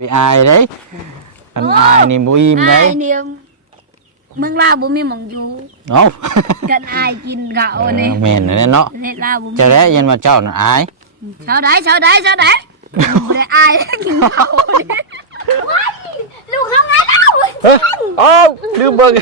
ไปอายเด้อันอายนี่บ่อิ่มเด้อายเนี่ยเมืองลาวบ่มีหม่องอยู่เอ้ากันอายกินข้าวเออนี่แม่นนั่นแหละเนาะประเทศลาวบ่มีเจะได้ยันว่าเจ้าน่ะอายชาวใดชาวใดชาวใดบ่ได้อายกินข้าวนี่ว้ายลูกทำไงแล้วเฮ้ยเอ้าลืมเบิ่ง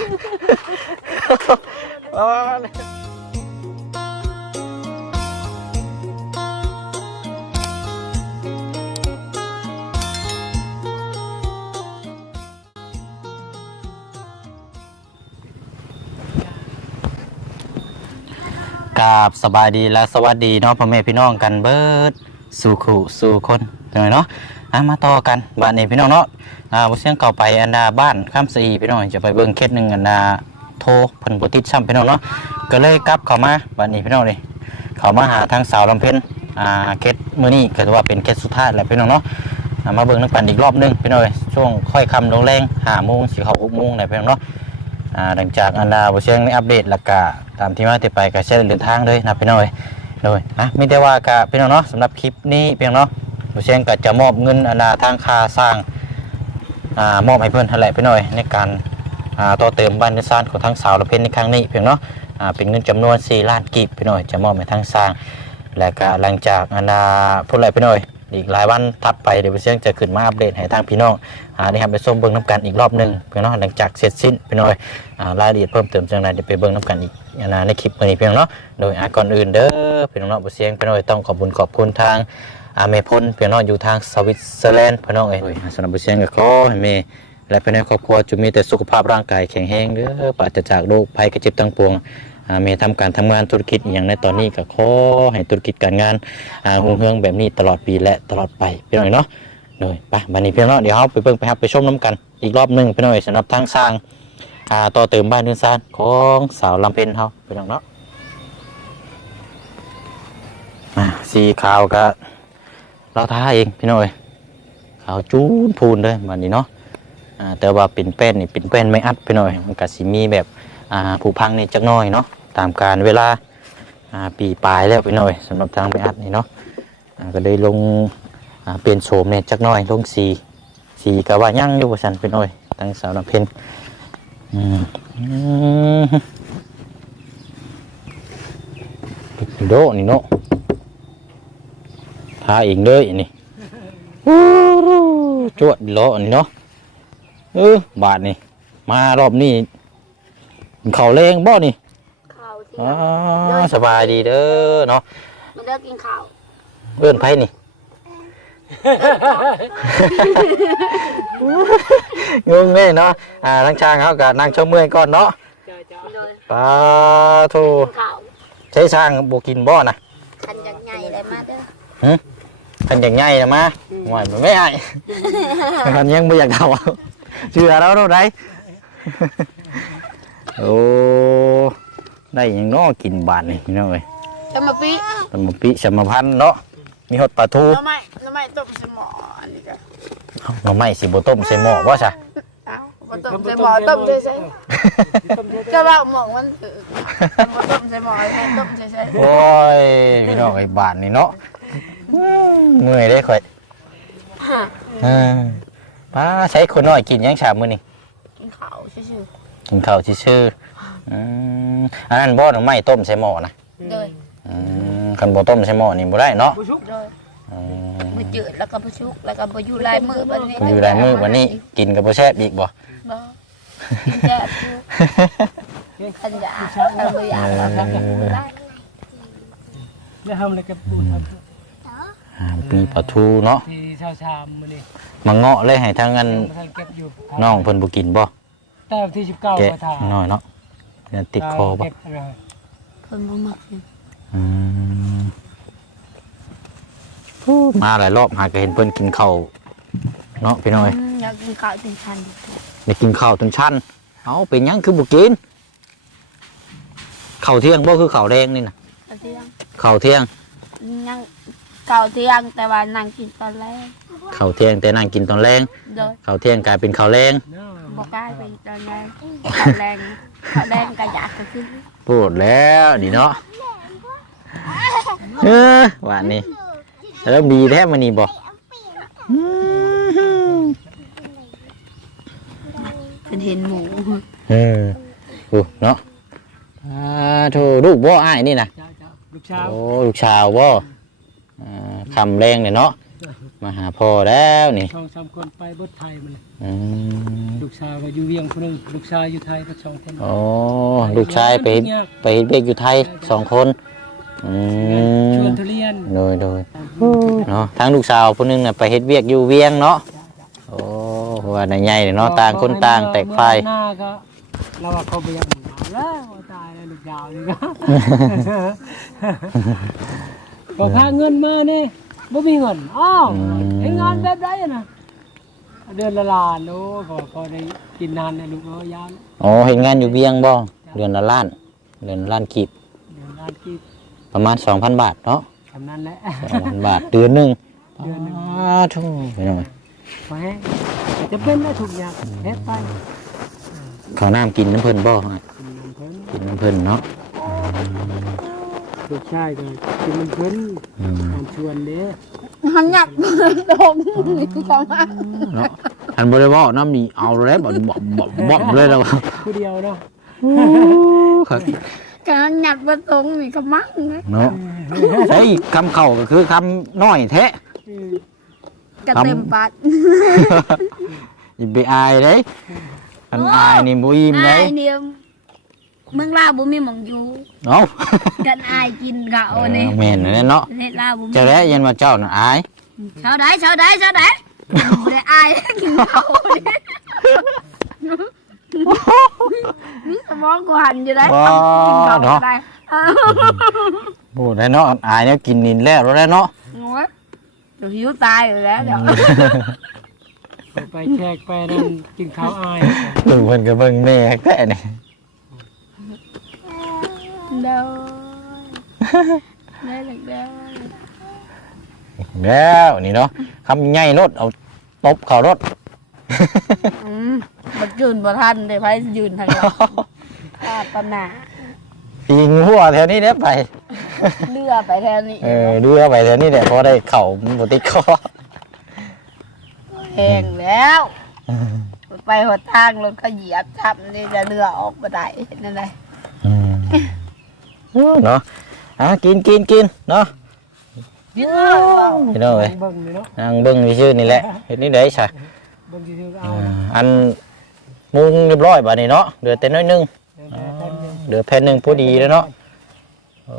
กราบสบายดีและสวัสดีเนาะพ่อแม่พี่น้องกันเบิดสู่ขู่สู่คนจังไงเนาะอะมาต่อกันบ้านนี้พี่น้องเนาะอ่าบ่เสียงเก่าไปอันดาบ้านข้ามสีพี่น้องจะไปเบิ่งเคสหนึ่งอันดาโทรเพิ่นบ่ติดซ้ำพี่น้องเนาะก็เลยกลับเข้ามาบ้านนี้พี่น้องนี่เข้ามาหาทางสาวลำเพ็ญอ่าเคสมื้อนี้ก็ถือว่าเป็นเคสสุดท้ายแล้วพี่น้องเนาะอ่ามาเบิ่งนำกันอีกรอบหนึงพี่น้องเอ้ยช่วงค่อยค่ำลงแรง5โมงสิเข้า6โมงแล้วพี่น้องเนาะ อ่าหลังจากอันดาบเชียงในอัปเดตแล้วก็ตามที่มาที่ไปก็ใช้เดินทางเลยนะพี่น้อยเลยนะไม่ได้ว่ากะพี่น้องเนาะสำหรับคลิปนี้เพียงเนาะบเชียงก็จะมอบเงินอันดาทางค่าสร้างอ่ามอบให้เพื่อนนั่นแหละพี่น้อยในการอ่าต่อเติมบ้านในสร้างของทั้งสาวและเพ็ญในครั้งนี้เพียงเนาะอ่าเป็นเงินจำนวน4ล้านกีบพี่น้อยจะมอบให้ทั้งสร้าง และก็หลังจากอันดาพูดอะไรพี่น้อย อีกหลายวันถัดไปเดี๋ยวบเชียงจะขึ้นมาอัปเดตให้ทางพี่น้องอ่าได้ครับไปส้มเบิ้งน้ำกันอีกรอบหนึ่งพี่น้องหลังจากเสร็จสิ้นพี่น้อยอ่ารายละเอียดเพิ่มเติมจังไรเดี๋ยวไปเบิ่งน้ำกันอีกนะในคลิปวันนี้เพียงเนาะโดยอาก่อนอื่นเด้อพี่น้องเนาะบ่เสียงพี่น้องต้องขอบคุณขอบคุณทางอาเมพลพี่น้องอยู่ทางสวิตเซอร์แลนด์พี่น้องเอ้ยสำหรับบ่เสียงก็ขอให้เมและพี่น้องครอบครัวจะมีแต่สุขภาพร่างกายแข็งแรงเด้อปราศจากโรคภัยกระเจ็บทั้งปวง มทำการทำงานธุรกิจอย่างในตอนนี้ก็ขอให้ธุรกิจการงานอ่ารุ่งเรืองแบบนี้ตลอดปีและตลอดไปพี่น้องเนาะโดยไปบัดนี้พี่น้องเนาะเดี๋ยวเฮาไปเบิ่งไปครับไปชมน้ำกันอีกรอบหนึงพี่น้องเอ้ยสำหรับทางสร้างต่อเติมบ้านเนือนซานของสาวลำเพ็ญเฮาไปลองเนาะอ่าสีขาวก็เราท้าเองพี่น้อยขาวจูนพูนเลยมันนี้เนาะแต่ว่าเป็นแป้นนี่เป็นแป้นไม่อัดพี่น้อยมันก็สิมีแบบ อ่าผูพังนี่จักน้อยเนาะตามการเวลาอ่าปีปลายแล้วพี่น้อยสำหรับทางไม่อัดนี่เนาะอ่าก็ได้ลงอ่าเปลี่ยนโฉมเนี่ยจักน้อยลงสีสีก็ว่ายั่งอยู่ว่าสันพี่น้อยทางสาวลำเพ็ญอืมอืมโดนี่เนาะทาเองเลยนี่จวดโลอันนี้เนาะเออบาทนี่มารอบนี้ เขาแรงบ่นี่ข้าวที่อ๋อสบายดีเด้อเนาะมันเลิกกินข้าวเอื้อนไผนี่ งงเลยเนาะอ่าทั้งช่างเขากับนางชมเมื่อยก่อนเนาะโดยปาทูกินข้าวใช้ช่างบกินบ่นะ คันจังใหญ่เลยมาเด้อคันอย่างไงนะมาหวานมันไม่ไอ้มันยังไม่อยากเดาเอาเชื่อแล้วเราได้ โอ้ได้หยังน้อกินบาทนี่พี่น้องเอ้ยจะมาปีสมปิสมพันธ์เนาะมีหดปลาทูน้ำไม้น้ำไม้ต้มสมออันนี้ก็หน่อไม้สิบ่ต้มใส่หม้อบ่ซะเอ้าบ่ต้มใส่หม้อต้มใส่ๆจะว่าหม้อมันถือบ่ต้มใส่หม้อให้ต้มใส่โอ้ยพี่น้องไอ้บาทนี่เนาะเมื่อยได้ข่อยๆฮะเออป้าใช้คนน้อยกินยังชามื้อนี่กินข้าวซื่อ กินข้าวชื่อๆอืมอันนั้นบ่หน่อไม้ต้มใส่หม้อนะๆโดยอืมคันบ่ต้มใส่หม้อนี่บ่ได้เนาะโดยอืมบ่จืดแล้วก็บ่ชุกแล้วก็บ่อยู่ลายมือบัดนี้อยู่ได้มื้อวันนี้กินกับบ่แซ่บอีกบ่ บ่กินแซ่บอยู่คันอยากเอาบ่อยากแล้วก็บ่ได้แล้วทำอะไรกับปูนครับอ่ามีปลาทูเนาะที่ชาวชามมื้อนี้มาเงาะเลยให้ทางอันกำลังเก็บอยู่น้องเพิ่นบ่กินบ่ แต่วันที่19แกะมาทาน้อยเนาะเดี๋ยวติดคอบ่เก็บอะไรเพิ่นบ่มักกินอืมมาหลายรอบหาก็เห็นเพิ่นกินข้าวเนาะพี่น้อยอืมอยากกินข้าวกินชันดีกว่าได้กินข้าวจนชันเอาเป็นหยังคือบ่กินข้าวเที่ยงบ่คือข้าวแดงนี่น่ะข้าวเที่ยงข้าวเที่ยงยังข้าวเที่ยงแต่ว่านั่งกินตอนแรกข้าวเที่ยงแต่นั่งกินตอนแรงโดยข้าวเที่ยงกลายเป็นข้าวแรงเนาะ บ่กล้าไปตอนแรกข้าวแรงข้าวแรงก็อยากจะกินพูดแล้วนี่เนาะเออว่านี่แล้วดีแท้มันนี่บ่อืมเป็นเห็นหมูอืมโอ้เนาะอ่าโธ่ลูกบ่อ้ายนี่นะเจ้าเจ้าลูกชาวโอ้ลูกชาวบ่อ่าคำแรงเนี่ยเนาะ มาหาพ่อแล้วนี่สองสามคนไปเบิดไทยมันเลยอืมลูกชาวก็อยู่เวียงคนหนึงลูกชายอยู่ไทยก็สองคนโอ้ลูกชายไปเฮ็ดไปเฮ็ดเบกอยู่ไทยสองคนอืชมวนทุเรียนโดยโดยเนาะทั้งลูกสาวคนนึงน่ะไปเฮ็ดเวียกอยู่เวียงเนาะโอ้ว่าในใหญ่เนาะต่างคนต่างแตกไฟ เมื่อหน้าก็เราว่าเขาไปยังหมู่เราแล้วตายแล้วลูกยาวนี่ก็ ก็ค่าเงินมาเนี่ย บ่มีเงินอ้าวเฮ็ดงานแบบใดอะนะเดือนละล้านโอ้ก็พอได้กินนานนะลูกเอ้ยยามโอ้เห็นงานอยู่เวียงบ่เดือนละล้านเดือนละล้านกีบเดือนล้านกี่ประมาณ2,000บาทเนาะคำนั้นแหละ2,000บาทเดือนหนึงเดือนหนึงอ้าทุ่ไปหน่อยไปแต่จะเป็นได้ทุกอย่างเฮ็ดไปข้าวน้ำกินน้ำเพิ่นบ่ฮะกินน้ำเพิ่นกินน้ำเพิ่นเนาะ ลูกชายก็กินน้ำเพิ่นอืมตามชวนเด้หันหยักตรงนี่ของมาเนาะท่านบ่ได้เว้าน้ำนี่เอาแล้วบ่บ่บ่บ่เลยแล้วผู้เดียวเนาะครับการหยักมาตรงนี่ก็มั่งนะเนาะใช่คำเข้าก็คือคำน้อยแท้อืมกระเต็มปัดอย่าไปอายเด้อันอายนี่บ่อิ่มเด้อายเนี่ย เมืองลาวบ่มีหม่องอยู่เนาะกันอายกินกะเอเอาอนี่แม่นนั่นแหละเนาะประเทศลาวบ่มีเจ้าแล้วยันว่าเจ้าน่ะอายชาวใดชาวใดชาวใดบ่ได้อายกินข้าวนี่สมองกูหันอยู่ได้ว้ากินข้าวเนาะได้อ้าวโอ้ได้เนาะอายเนี่ยกินนินแล้วแล้วเนาะโอ้ยเดี๋ยวหิวตายอยู่แล้วเดี๋ยวไปไปแขกไปนั่นกินข้าวอายเบิ่งเพิ่นก็เบิ่งแม่แท้นี่ เดี๋ยวได้เลยเดี๋ยวแล้วนี่เนาะคำใหญ่รถเอาตบเข้ารถอืมบ่ยืนบ่ทันเดี๋ยวไปยืนทางหลังอ่าตอนหน้าปีงหัวแถวนี้เด้อไป เลือไปแทนนี่เออเรือไปแถวนี้แหละพอได้เข่าบ่ติดคอแห้งแล้วไปหัวทางรถก็เหยียบทับนี่จะเรือออกมาได้นั่นแหละอืม เนาะอะกินกินกินเนาะกินเลยว่ะพี่น้องเอ้ยเบิ่งนี่เนาะนั่งเบิ่งซื่อๆนี่แหละเฮ็ดนี่ได้ซะเบิ่งซื่อๆก็อ่เอาาอันมุงเรียบร้อยบัดนี้เนาะเหลือแต่น้อยหนึงเดี๋ยวแป๊บนึงเหลือแผ่นหนึงพอดีแล้วเนาะโอ้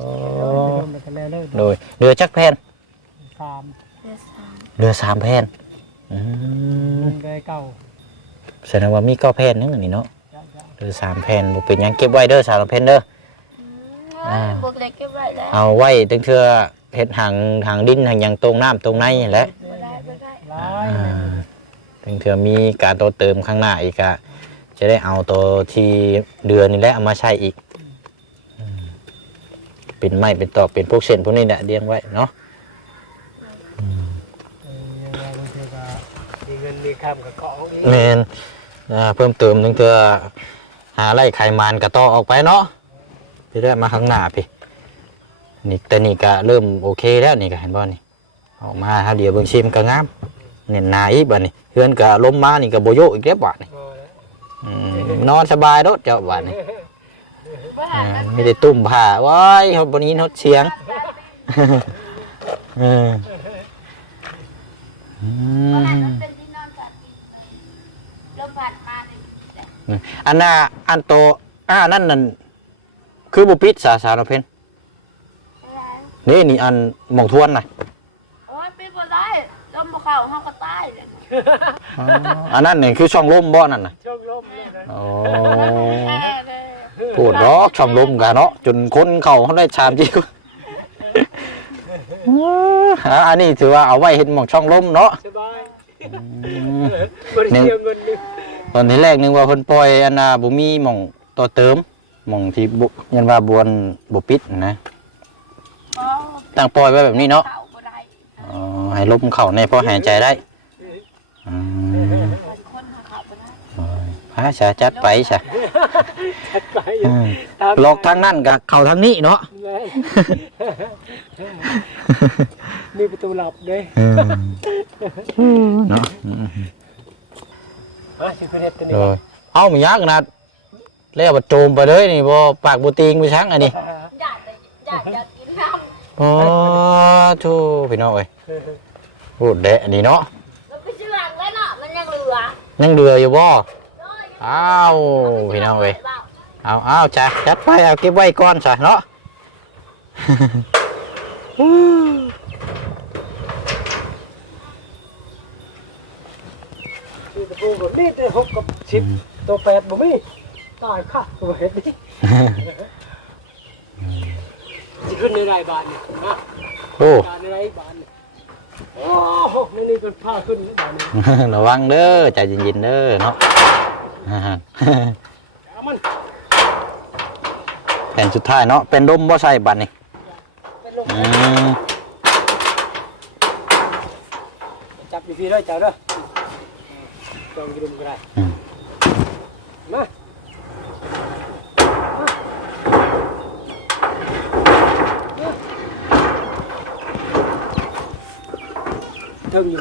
เดี๋ยวแล้วเลยโดยเหลือจักแผ่นสามเหลือสามแผ่นอืมมันได้เก่าแสดงว่ามีเก้าแผ่นนึงอันนี้เนาะจ้ะจ้ะเหลือสามแผ่นบ่เป็นหยังเก็บไว้เด้อสามแผ่นเด้อ อ่าบวกเล็กเก็บไว้แล้วเอาไว้ตั้งเทื่อเฮ็ดหางหางดินหางหยังตรงน้ำตรงในนี่แหละไม่ได้ไม่ได้หลายอ่าตั้งเทื่อมีการโตเติมข้างหน้าอีกอะจะได้เอาตัวที่เดือนนี่แหละเอามาใช้อีกอืมเป็นไม้เป็นตอกเป็นพวกเส้นพวกนี้แหละเรียงไว้เนาะเออว่าบางทีก็มีเงินมีคำกับของอีกแมนอ่าเพิ่มเติมตั้งเทื่อหาไร่ไขมันกระต่อออกไปเนาะ พี่ได้มาข้างหน้าพี่นี่แต่นี่ก็เริ่มโอเคแล้วนี่ก็เห็นบ่นี่ออกมาครับเดี๋ยวเบิ่งชิมก็งามเน้นหนาอีกบัดนี้เพื่อนก็ล้มมานี่ก็บ่โยกอีกแล้วบัดนี่พอแล้วอืมนอนสบายรถเจ้าบัดนี่อ่าไม่ได้ตุ่มผ้าว้ายเฮาบ่นี้เฮาเสียงเอออืมเป็นที่นอนสัตว์ลมพัดมานี่อันน่ะอันโตอ่านั่นนั่น คือบุปิดสาสารเพนนี่นี่อันหมองทวนน่ะโอ้ยปีบ่ได้ลมบ่เข้าเฮาก็ตายเลยอ๋ออันนั้นนี่คือช่องลมบ่นั่นน่ะโชคลมเลยนะโอ้แค่เลยพูดดอกช่องลมกันเนาะจนคนเข้าเขาได้ชามจิ๋วอ่าอันนี้ถือว่าเอาไว้เห็นหมองช่องลมเนาะสบายอืมบริเชียเงินนึงตอนที่แรกนึกว่าเพิ่นปล่อยอันน่ะบ่มีหม่องต่อเติมห ม่องที่บ่ยันว่าบวนบ่ปิดนะอ๋อตั้งปล่อยไว้แบบนี้เนาะเข้าบ่ได้อ๋อให้ลมเข้าในพอหายใจได้อืมคนเข้าบ่ได้พาชาจัดไปชะจัดไปอืมตามลอกทางนั่นกับเข้าทางนี้เนาะเลยมีประตูหลับด้วยเนาะอะสิเพื่อนเฮ็ดตัวนี้โดก่อนยเอามันยักนะ แล้วบัดโจมไปเลยนี่บ่ปากบ่ติงไปชังอันนี้อยากอยากอยากกินน้โอ้ทูพี่น้องเอ้ยพูดเดะอันนี้เนาะำแล้วไปชื่อหลังแล้วเนาะมันยังเหลือยังเดืออยู่บ่อ้าวพี่น้องเอ้ยเอาเอาจ้ะจัดไปเอาเก็บไว้ก่อนจ้ะเนาะคือตะปูบ่มีแต่หกกับสิบตัวแปดบ่มี ตายค่ะบ่เฮ็ดดิสิขึ้นในไรบานนี่นะโอ้การในไรบานนี่โอ้โหนี่นี่เป็นผ้าขึ้นบานนี่ระวังเด้อใจเย็นๆเด้อเนาะเอามันแผ่นสุดท้ายเนาะเป็นดมบ่ใส่บัตรนี่เป็นลมอืมจับอยู่พี่ด้วยเจ้าเด้อจองยืมก็ได้ อืม มาเทิงอยู่บ่จังจับเทิงบ่จับนานเทิงเทิงอยู่บ่เทิงอยู่พักเลยเออไ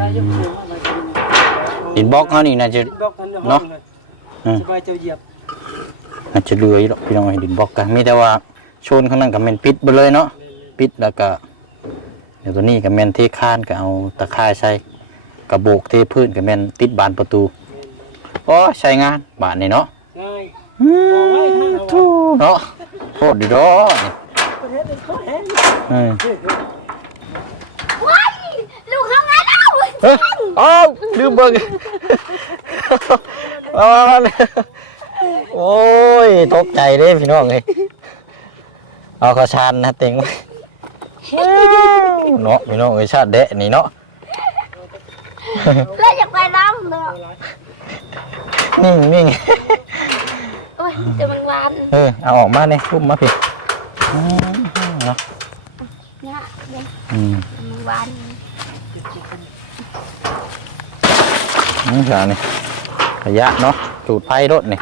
ด้ยังเทิงอะไรกันดินบล็อกเขานี่น่าจะบล็อกกันเนาะอืมสบายเจ้าเหยียบน่าจะเลือยหรอกพี่น้องไอ้ดินบล็อกกันมีแต่ว่าโชนข้างนั้นก็แม่นปิดไปเลยเนาะปิดแล้วก็เดี๋ยวตัวนี้ก็แม่นที่คานก็เอาตะข่ายใส่กระโบกที่พื้นก็แม่นติดบานประตูโอ้ใช้งานบานนี่เนาะง่ายอืมทูเนาะโคตรดีดอนี่ ประเทศเป็นข้อแห้งอืมว้ายลูกทำงานแล้วเอ้ยเอ้าลืมเบิ่งเอามาเลยโอ้ยตกใจเด้พี่น้องเอ้ยเอาข้าวชานนะเต็งไว้เนาะพี่น้องเอ้ยชาติเดะนี่เนาะแล้วอยากไปน้ำเนาะนิ่งนิ่งโอ้ยแต่มันวานเออเอาออกมาเนี่ยพุ่มมาพี่ นาะเนี่ยเนี่ยอืมมันหวานนี่ค่ะนี่ขยะเนาะจูดไฟรถนี่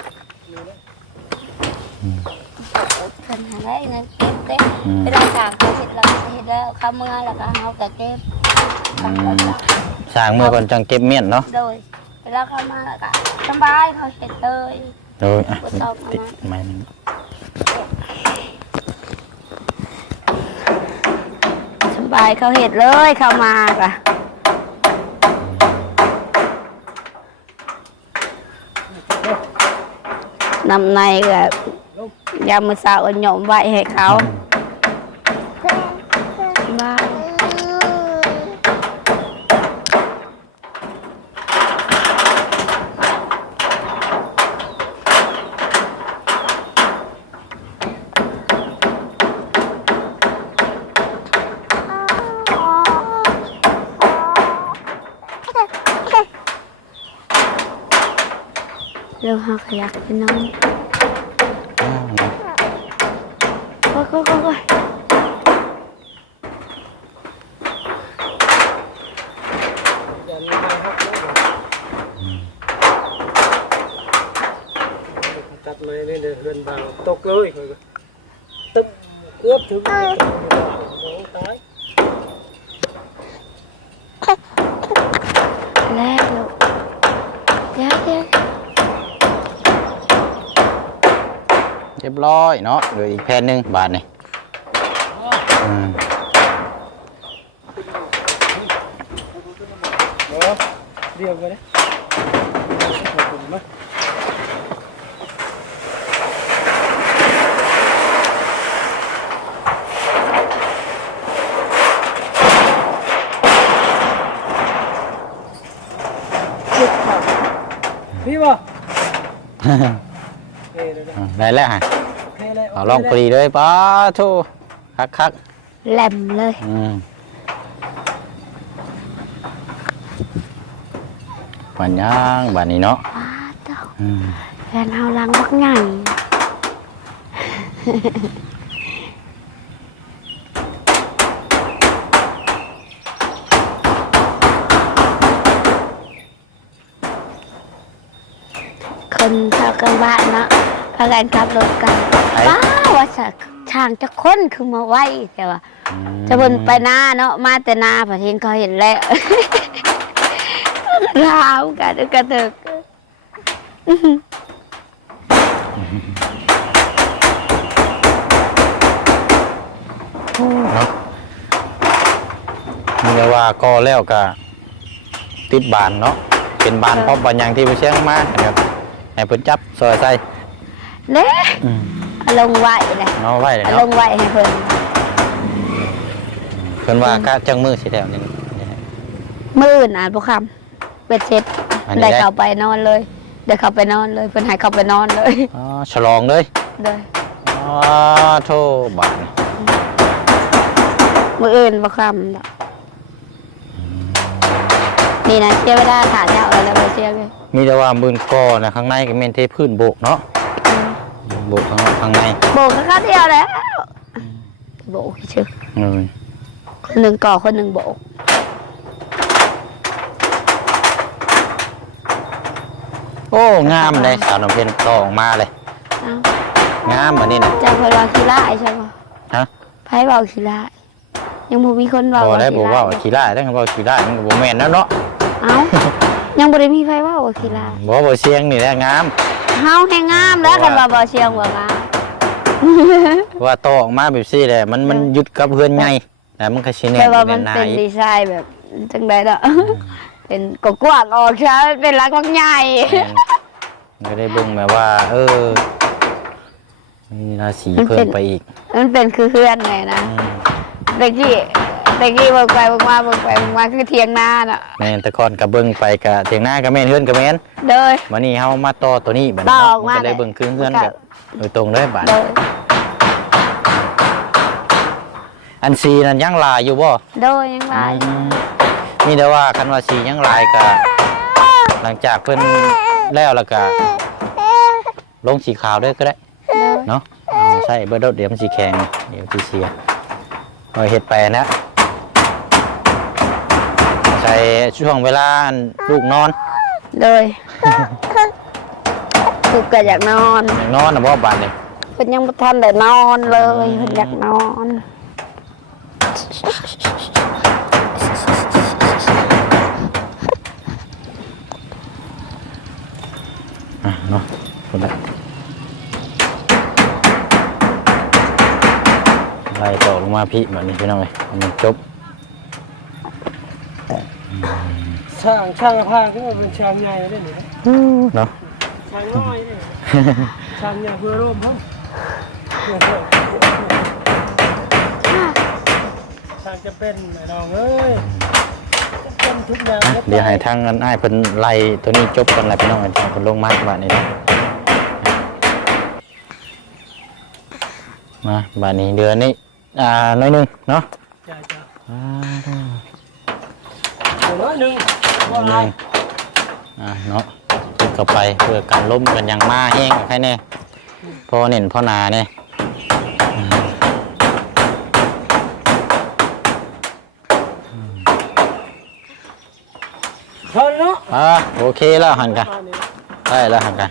ขึ้นหาได้เงินเก็บเด้อืมเวลาสั่งเขาเห็นเราเห็นแล้วเขาเมื่อแล้วก็เขาก็เก็บอืมสร้างมือก่อนจังเก็บเมียนเนาะโดยเวลาเขามาแล้วก็สบายเขาเห็นเลยโดยอะติดไม้นึง ส บายเขาเห็ดเลยเขามาก่ะนำในก็ยามมือสาวอนหยมไว้ให้เขา เรื่องหักอยากกินน้ำอ้าวเนาะก็ก็ก็ก็ อย่ามีมาครับตัดไม้นี่เดินเดินเบาตกเลยตึ๊บเกือบถึงตาย แล้วลูกเดี๋ยวเดี๋ยว เรียบร้อยเนาะเหลืออีกแผ่นหนึ่งบาทนี่เรียกไปเลยขอบคุณมากพี่บ่เฮ้ยเดี๋ยวะได้แล้วฮะ เฮ้ยเลยเอาลองพอดีเลยป้าทูคักคักแหลมเลยๆอืมปันย่างบานนี้เนาะว้าเจ้าอืมแฟนเฮาลังบักใหญ่คนชาวกลางบ้านเนาะพากันขับรถกัน ว้าว่าจะช่างจะค้นคือมาไว้แต่ว่าอืมจะเพิ่นไปหน้าเนาะมาแต่หน้าพอเห็นเขาเห็นแล้วราวกันกระเตึกเนาะมีแต่ว่าก็แล้วก็ติดบานเนาะเป็นบานเพราะบานอย่างที่ไปเชียงมานะครับให้เพิ่นจับซอยใส่เด้อืมเอา ลงไหวเลยเนาะไว้เลยเอาลเนาะงไหวให้เพิ่นเพิ่นว่าก็จังมือสิแล้วนี่มื้ออื่นอ่านบ่คำเป็ดเสร็จอันนี้ได้ได้เข้าไปนอนเลยได้เข้าไปนอนเลย เพิ่นให้เข้าไปนอนเลยอ๋อฉลองเลยเด้ออ๋อโทบาดนี่มื้ออื่นบ่คำดอกนี่นะเสียเวลาถ่าเช้าแล้วแล้วบ่เสียเลยมีแต่ว่ามืนก่อนะข้างในก็แม่นเทพื้นโบกเนาะ โบกข้างนอกข้างในโบกก็เข้าเดียวแล้วโบกชื่อเออคนหนึ่งก่อคนหนึ่งโบกโอ้งามเลยสาวน้ำเพชรต่อออกมาเลยเอ้างามอันนี้นะจะเพนว่าขี้ร้ายใช่ปะฮะไพ่เบาขี้ร้ายยังบ่มีคนเบาพอได้บอกว่าขี้ขี่ได้ได้ก็บอกขี่ได้มันก็บ่แม่นแล้วเนาะเอ้ายังบ่ได้มีไพ่เบาว่าขี้ร้ายบ่บ่เสียงนี่แหละงาม เฮาแห้งงามแล้วกันว่าบ่เชียงบ่งามว่าต่อออกมาแบบซี่แหละมันมันยึดกับเพื่อนไงแต่มันก็สิแน่แต่นว่าเป็มันนนาเป็นยดีไซน์แบบจังได๋เนาะเป็นกว้างๆออกใช่เป็นรักมักใหญ่แม่นก็ได้เบิ่งแบบว่า เออมีราศีเพิ่มไปอีก มันเป็นคือเพื่อนไงนะอืมตะ กี้ตะกี้เบิ่งไปเบิ่งมาเบิ่งไปเบิ่งมาคือเถียงนาน่ะแม่นแต่ก่อนก็เบิ่งไปก็เถียงหน้าก็แม่นเฮือนก็แม่นเด้อ วันนี้เฮามาต่อตัวนี้บัดต่นี้อเนาะออกมันมาก็ได้เลยเบิ่งคือเฮือนมันก็แบบโดยตรงเลยบัดเด้ออันซีนั้นยังหลายอยู่บ่เด้อยังไงอืมมีแต่ว่าคันว่าสียังหลายก็หลังจากเพิ่นแล้วแล้วก็ลงสีขาวด้วยก็ได้ เด้อเนาะเอาใส่เบอร์โดดเดี๋ยวมันสีแข็งเดี๋ยวสีเสียเอาเฮ็ดไปนะใส่ ช่วงเวลาลูกนอนเลยลูกก็อยากนอนอยากนอนนะบ่บานนี่เพิ่นยังบ่ทันได้นอนเลยเพิ่นอยากนอน อะเนาะคนละไล่ต่อลงมาพี่แบบนี้พี่น้องเอ้ยอันนี้จบ ช่างช่างผ้าขึ้นมาเป็นช่างใหญ่ได้นี่นะเนาะช่างน้อยนี่ช่างใหญ่เพื่อร่วมครับช่างจะเป็นไอ้น้องเอ้ยจะเป็นทุกอย่างเดี๋ยวให้ทางนั้นอ้ายเพิ่นไล่ตัวนี้จบกันแหละพี่น้องเอ้ยเพิ่นลงมาบาดนี้เนาะมาบาดนี้เดือนนี้อ่าน้อยหนึงเนาะจ้าจ้าอ่า น้อยหนึ่งน้อยหนึงอ่าเนาะเข้าไปเพื่อการล้มกันอยังมาแห้งใครแน่พอเน่นพอหนาเนี่ยพอเนาะอ่าโอเคแล้วหันกันได้แล้วหันกัน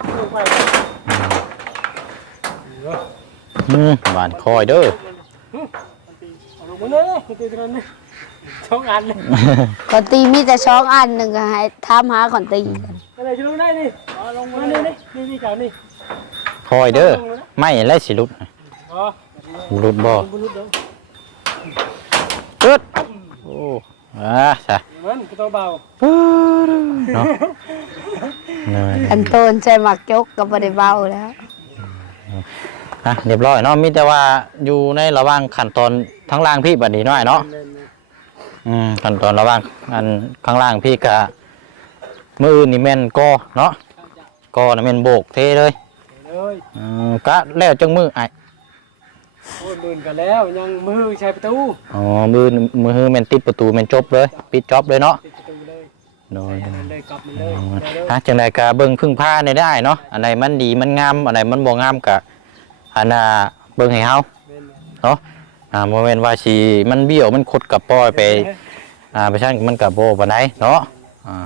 อืมบานคอยเด้อลงมาเลยมาตีตรงนี้ ช่องอันเลยขอนตีมีแต่ช้องอันหนึงก็ให้ถามหาขอนตีกันอะไรจะลงได้นี่ลงมานี่นี่นี่นี่เก่านี่คอยเด้อไม่และสิหลุดอ๋อหลุดบ่บุรุษเด้อจุดโอ้อ่าใช่มันก็ตัวเบาเนาะเหนื่อยอันโตนใส่หมักจกก็บ่ได้เบาแล้วอะเรียบร้อยเนาะมีแต่ว่าอยู่ในระหว่างขั้นตอนทั้งล่างพี่บัดนี้น้อยเนาะ อืมขั้นตอนระหว่างอันข้างล่างพี่กะมืออื่นนี่แม่นกอเนาะกอน่ะแม่นโบกเทเลยเลยอืมกะแล้วจังมือไอ้โอนบืนกันแล้วยังมือใช้ประตูอ๋อมือมือแม่นติดประตูแม่นจบเลย ปิดจอบเลยเนาะติดประตูเลยโดยใช้อันนั้นเลยกลับมันเลยได้เลยฮะจังไดกะเบิ่งพึ่งผ้าในได้เนาะอันใดมันดีมันงามอันใดมันบ่งามกะอันน่ะเบิ่งให้เฮาแม่นเนาะ อ่าบ่แม่นว่าสิมันเบี้ยวมันคดกับปล่อยไป อ่าไปชั่นมันก็บ่ปานใดเนาะอ่า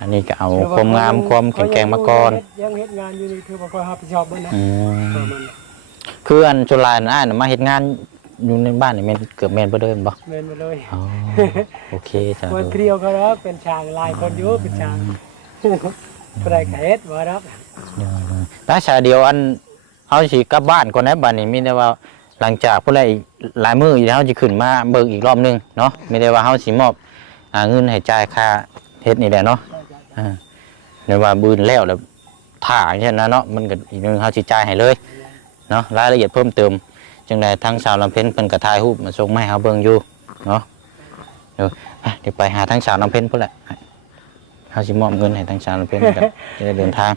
อันนี้ก็เอาความงามความแข็งแกร่งมาก่อนยังเฮ็ดงานอยู่นี่คือบ่ค่อยรับผิดชอบเบิ่นนะอืมประมาณนั้นคืออันจุฬาน่ะอ้ายน่ะมาเฮ็ดงานอยู่ในบ้านนี่แม่นเกือบแม่นบ่เดินบ่เมนมาเลยอ๋อโอเคจ้ะวันดูเที่ยวเขาแล้วเป็นช้างหลายคนอยู่เป็นช้างใครไก่เอ็ดว่ารับเดี๋ยวๆราชาเดียวอันเฮาสิกลับบ้านก่อนนะบัดนี้มีแต่ว่า หลังจากพุ่นละอีกหลายมื้ออีกแล้วเฮาสิขึ้นมาเบิกอีกรอบหนึงเนาะไม่ได้ว่าเฮาสิมอบอาเงินให้จ่ายค่าเฮ็ดนี่แหละเนาะอ่าเดี๋ยวว่าบืนแล้วแล้วถ่าอย่างเช่นนะเนาะมันก็อีกนึงเฮาสิจ่ายให้เลยเนาะรายละเอียดเพิ่มเติมจังไดทางสาวลำเพ็ญเพิ่นก็ถ่ายรูปมาส่งมาให้เฮาเบิ่งอยู่เนาะเดี๋ยวเดี๋ยวไปหาทางสาวลำเพ็ญพุ่นแหละเฮาสิมอบเงินให้ทางสาวลำเพ็ญกันจะได้เดินทาง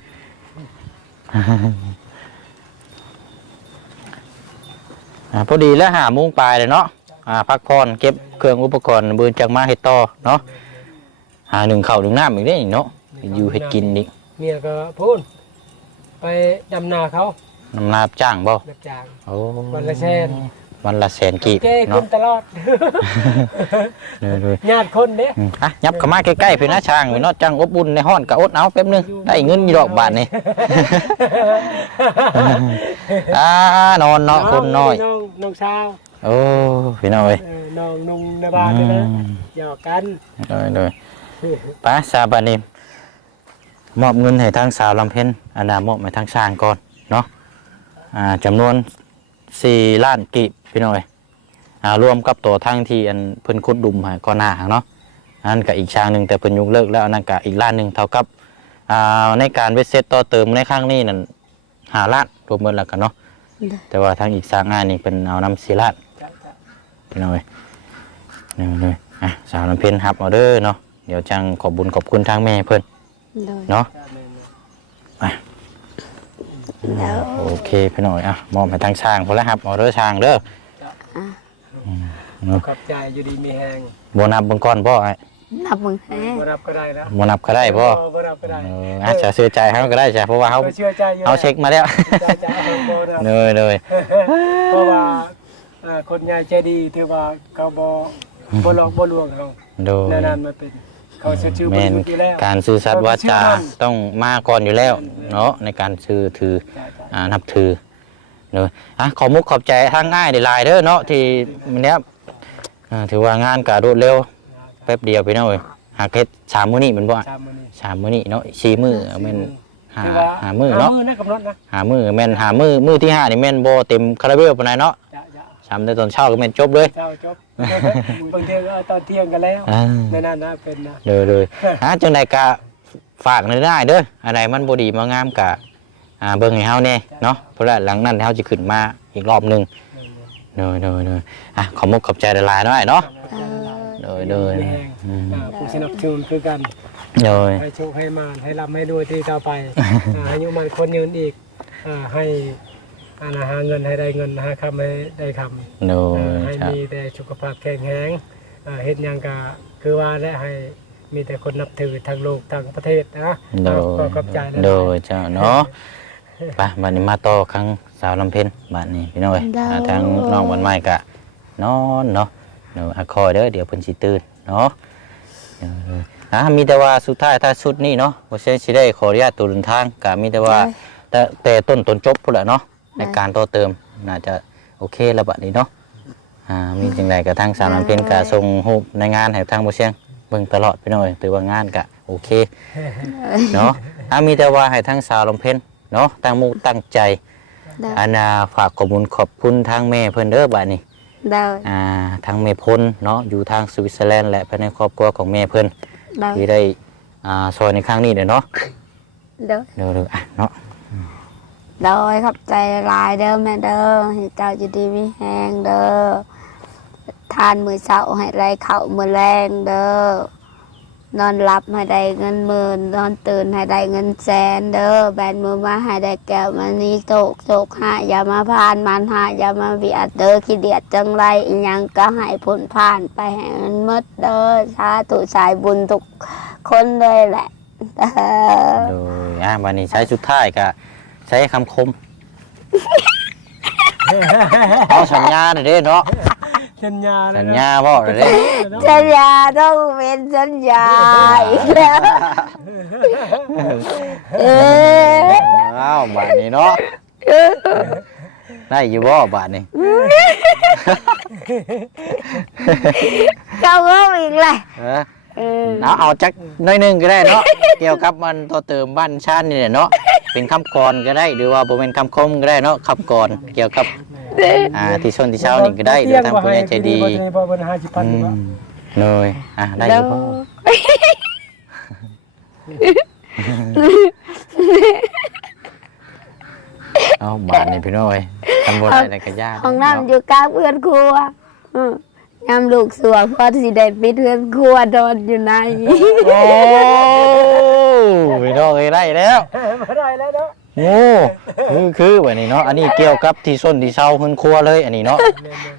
อ่าพอดีแล้วหาโมุ้งปลายเลยเนาะอ่าพักผ่อนเก็บเครื่องอุปกรณ์บืนจากมาเฮ็ดต่อเนาะหาหนึ่งเข่าวหนึ่งน้ำอีกได้อีกเนาะอยู่เฮ็ดกินอีกเมียก็พูดไปดำนาเขาน้ำนาจ้างบ่รับจ้างโอ้วันละแสน วันละแสนกีบเจ้ขึ้เนาะนตลอดเด้อญาติคนเด้ๆอืมอะยับเข้ามาใกล้ๆพี่นะช่างพี่เนาะจังอบอุ่นในห้อนกะอดเอาแป๊บนึงได้เงินอยู่ดอกบาทนี่ อ่านอนเนาะคนน้อยน้องน้องสาวโอ้พี่น้อยเออน้องนุ่งในบ้านนี่นะหยอกกัน เลยเลยๆป้าซาบานิมมอบเงินให้ทางสาวลำเพ็ญอันดามอบให้ทางช่างก่อนเนาะอ่าจำนวนสี่ล้านกีบ พี่น้อยอ่ารวมกับตัวทั้งที่อันเพิ่นคุดดุมให้ก่อนหน้าเนาะอันนั้นกับอีกช่างหนึ่งแต่เพิ่นยกเลิกแล้วอันนั้นกับอีกล้านหนึ่งเท่ากับอ่าในการเวทเซตต่อเติมในครั้งนี้นั่นหาล้านรวมเบิดแล้วกันเนาะแต่ว่าทางอีกสร้างงานนี่เป็นเอานำสี่ล้านจ้ะจ้ะพี่น้อยนี่เลยอะสาวลำเพ็ญครับออเดอร์เนาะ เดี๋ยวจังขอบบุญขอบคุณทางแม่เพิ่นโดยเนาะจ้ะแม่นแล้ว โอเคพี่น้อยอะมอบให้ทางช่างพอแล้วครับออเดอร์ช่างเด้อ ขอบใจอยู่ดีมีแหงโบนับเบิ่งก่อนบ่ไอ้นับมึงแฮบ่รับก็ได้แล้วโบนับก็ได้บ่บ่รับก็ได้เอออาจจะเชื่อใจเขาก็ได้จ้ะเพราะว่าเขาเชื่อใจอยู่เอาเช็คมาแล้วใจจะเอาบ่รับเลยเลยเพราะว่าอ่าคนใหญ่ใจดีถือว่าเขาบ่บ่หลอกบ่ลวงเขาโดยแน่นอนมาเป็นเขาเชื่อชื่อแม่นเบิ่งอยู่แล้วการซื้อสัตว์วาจาต้องมาก่อนอยู่แล้ว เนาะในการซื้อถือจ้ะจ้ะอ่านับถือ เนอะอะขอมุกขอบใจทางง่ายได้หลายเด้อเนาะที่มันเนี้ยอ่าถือว่างานกะรวดเร็วแป๊บเดียวไปหน่อยหากเฮ็ดสามมื้อนี้แมันบ่ตามมื้อนี้สามมื้อนี้เนาะสี่มื้อแม่นหาถือว่าหามื้อเนาะหมื้อนะกำหนดนะหามื้อแม่นหามื้อมื้อที่ห้านี่แม่นบ่เต็มคาราเบลปานใดเนาะจ้ะจ้ะสามแต่ตอนเช้าก็แม่นจบเลยเจ้าจบบางทีก็ตอนเที่ยงกันแล้วอ่าแม่นั่นนะเป็นนะเด้อเลยอะจังไดกะฝากหน่อยได้เด้ออะไรมันบ่ดีบ่งามกะ อ่าเบิ่งให้เฮาแน่เนาะเพราะว่าหลังนั้นเฮาสิขึ้นมาอีกรอบหนึงเนยเนยเนยอะขอมุกขอบใจละลายหน่อยเนาะเออเนยเนยมีแหงอืมอ่าผู้สนับสนุนคือกันเนยให้โชคให้มานให้ร่ำให้รวยที่ต่อไป อ่าอายุมันคนยืนอีกอ่าให้อ่านะหาเงินให้ได้เงินหาคำให้ได้คำเนอ่ายให้จ้ะมีแต่สุขภาพแข็งแรงอ่าเฮ็ดหยังก็คือว่าและให้มีแต่คนนับถือทั้งโลกทั้งประเทศนะเนยก็ขอบใจนะเนยเจ้าเนาะ ไปบัดนี้มาต่อครั้งสาวลำเพ็ญบัดนี้พี่น้อยอ่าทางน้องวันใหม่กะนอนเนาะเนยอะคอยเด้อเดี๋ยวเพิ่นสิตื่นเนาะเนยอะมีแต่ว่าสุดท้ายถ้าสุดนี้เนาะบ่ใช่สิได้ขออนุญาตตัวเดินทางกะมีแต่ว่าแต่แต่ต้นต้นจบพุ่นแหละเนาะในการต่อเติมน่าจะโอเคแล้วบัดนี้เนาะอ่ามีจังไดกับทางสามลำเพ็ญกะส่งรูปในงานให้ทางบ่เชียงเบิ่งตลอดไปหน่อยถือว่างานกะโอเค เนาะอ่ามีแต่ว่าให้ทางสาวลำเพ็ญ เนาะตั้งมุกตั้งใจโดยอันน่ะฝากขอบคุณขอบคุณทางแม่เพิ่นเด้อบัดนี้โดยอ่าทางแม่พลเนาะอยู่ทางสวิตเซอร์แลนด์และภายในครอบครัวของแม่เพิ่นโดยที่ได้อ่าซอยในครั้งนี้เด้อเนาะโดยเด้อๆอะเนาะโดยขอบใจหลายเด้อแม่เด้อให้เจ้าจะดีมีแหงเด้อทานมือเช้าให้ได้ข้าวมือแรงเด้อ นอนหลับให้ได้เงินหมื่นนอนตื่นให้ได้เงินแสนเด้อแบนมือมาให้ได้แก้วมันนี้โตกโตกหาอย่ามาพานมันหาอย่ามาเบียดเด้อขี้เดียดจังไรอีหยังก็ให้ผลผ่านไปให้มันหมดเด้อสาธุสายบุญทุกคนเลยแหละเด้อโดยอะวันนี้ใช้สุดท้ายก็ใช้คำคม เอาสัญญาหน่อยเด้เนาะ สัญญาเลสัยญนะญาบ่หน่อยเด้สัญญาต้องเป็นสัญญาอีกแล้วเอออ้าวบัดนี้เนาะได้อยู่บ่บาทนี่เจ้าก็อีกเลยเออเออเอาเอาจักหน้อยหนึงก็ได้เนาะเกี่ยวกับมันต่อเติมบ้านชาตินี่แหละเนาะเป็นคำกรก็ได้หรือว่าบ่เป็นคำคมก็ได้เนาะคำกรเกี่ยวกับ อ่าที่ชนที่เช้านี่ก็ได้หรือทางผู้ใหญ่ใจดีบ่ได้บ่บ่ได้50,000อืบ่มเลยอะได้อเด้ยู่อบ่เอาบาทนี่พี่น้อยทำบ่ได้แต่ก็ยากห้องน้ำอยู่กลางเพื่อนครัวอืมยามลูกสัวพอสิได้ปิดเพื่อนครัวนอนอยู่ใน โอ้พี่น้องเอ้ยได้แล้ว บ่ได้แล้วเนาะ โอ้คือคือแบบนี้เนาะอันนี้เกี่ยวกับที่ส้นที่เช้าขึ้นครัวเลย อันนี้เนาะ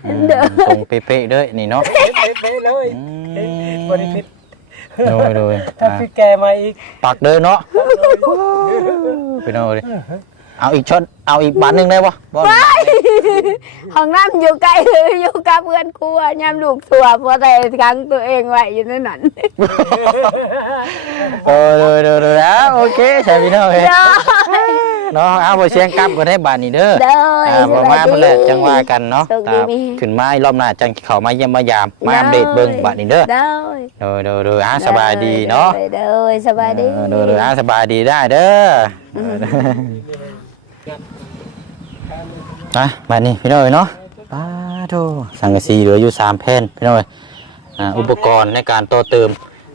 อืมตรงเป๊ะๆเลยอันนี้เนาะเป๊ะๆเลยอืบ่ได้มผิดโดยโดยถ้าอะผิดแกมาอีกปักเดินเนาะพี่น้องเลยเอาอีกช็อตเอาอีกบาทหนึงได้ปะบ่ ห้องน้ำอยู่ใกล้เลยอยู่กับเพื่อนครัวยามลูกสัวพอแต่ขังตัวเองไว้อยู่ในนั้นเออโดยโดยโดยอะโอเคใช่พี่น้องเลยเด้อ เนาะเอาไปเสียงกลับก็ได้บาทนี้เด้อเด้ออ่าประมาณเพิ่นแหละจังว่ากันเนาะโชคดีตามมี ขึ้นมาอีกรอบหน้าจังเข้ามาเยี่ยมมายามมาอัปเดตเบิ่งบาทนี้เด้อเด้อโดยโดยโดยอะสบายดีเนาะเด้อสบายดี เออโดยโดยอะสบายดีได้เด้ออะบาทนี้พี่น้อยเนาะป้าโธ่สังกะสีเหลืออยู่สามแผ่นพี่น้อยอ่าอุปกรณ์ในการต่อเติม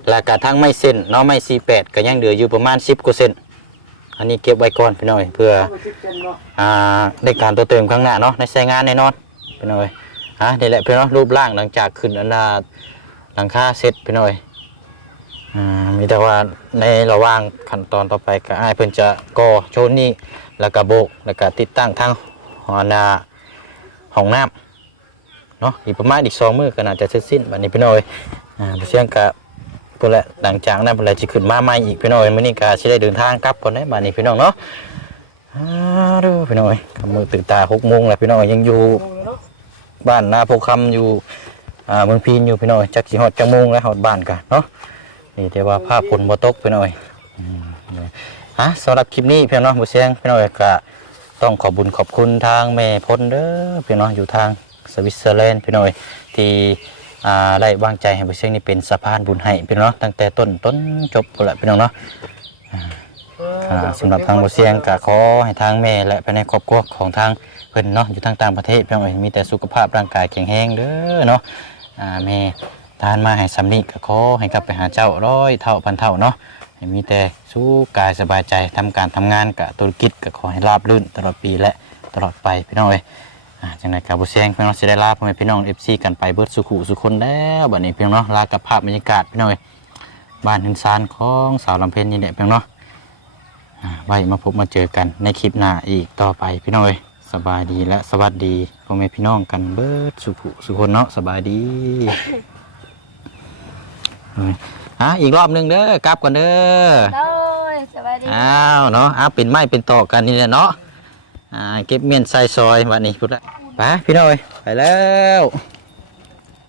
แล้วก็ทั้งไม่เส้นเนาะไม่ซีแปดก็ยังเหลืออยู่ประมาณ10กว่าเส้น อันนี้เก็บไว้ก่อนพี่น้อยเพื่ออ่าในการตัวเติมข้างหน้าเนาะในใช้งานแน่นอนพี่น้อยฮะนี่แหละพี่น้องรูปร่างหลังจากขึ้นอันดาหลังคาเสร็จพี่น้อยอ่ามีแต่ว่าในระหว่างขั้นตอนต่อไปก็อ้ายเพิ่นจะก่อโชนนี่แล้วก็โบกแล้วก็ติดตั้งทางหอนาห้องน้ำเนาะอีกประมาณอีกสองมือก็น่าจะเสร็จสิ้นบัดนี้พี่น้อยอ่าเสียงกะ เพิ่นแหละหลังจากนั้นเพิ่นแหละจะขึ้นมาใหม่อีกพี่น้อยมื้อนี้ก็สิได้เดินทางกลับก่อนได้บัดนี้พี่น้องเนาะอ่าดูพี่น้อยกำมือตื่นตาหกโมงแล้วพี่น้อยยังอยู่บ้านนาโพคำอยู่อ่าเมืองพีนอยู่พี่น้อยจักสิฮอดจังมงแล้วฮอดบ้านกันเนาะนี่แต่ว่าภาพฝนบ่ตกพี่น้อยฮะสำหรับคลิปนี้พี่น้องผู้เสียงพี่น้อยก็ต้องขอบุญขอบคุณทางแม่พลเด้อพี่น้องอยู่ทางสวิตเซอร์แลนด์พี่น้อยที่ อ่าได้วางใจให้ผู้เสียงนี่เป็นสะพานบุญให้พี่น้องตั้งแต่ต้นต้นจบพุ่นแหละพี่น้องเนาะอ่าสำหรับทางบเสียงก็ขอให้ทางแม่และภายในครอบครัวของทางเพิ่นเนาะอยู่ทางต่างประเทศเพียงเอ้ยมีแต่สุขภาพร่างกายแข็งแรงเด้อเนาะอ่าแม่ทานมาให้สำนีก็ขอให้กลับไปหาเจ้าร้อยเท่าพันเท่าเนาะให้มีแต่สู้กายสบายใจทำการทำงานกับธุรกิจก็ขอให้ราบรื่นตลอดปีและตลอดไปพี่น้องเอ้ย อ่าจังไดกับบเสียงพี่น้องสิได้ลาพ่อแม่พี่น้อง FC กันไปเบิดสุขุสุคนแล้วบัดนี้พี่น้องเนาะลากับภาพบรรยากาศพี่น้องเอ้ยบ้านหินซานของสาวลำเพ็ญนี่แหละพี่น้องเนาะอ่าไว้มาพบมาเจอกันในคลิปหน้าอีกต่อไปพี่น้องเอ้ยสบายดีและสวัสดีพ่อแม่พี่น้องกันเบิดสุขุสุคนเนาะสบายดีเอ้ยอะอีกรอบหนึงเด้อกลับก่อนเด้อเด้อสบายดี อ้าวเนาะอ้าวเป็นไม้เป็นตอกกันนี่แหละเนาะ อ่าเก็บเมียนใส่ซอยวันนี้พุทธละไปพี่น้องเอ้ยไปแล้ว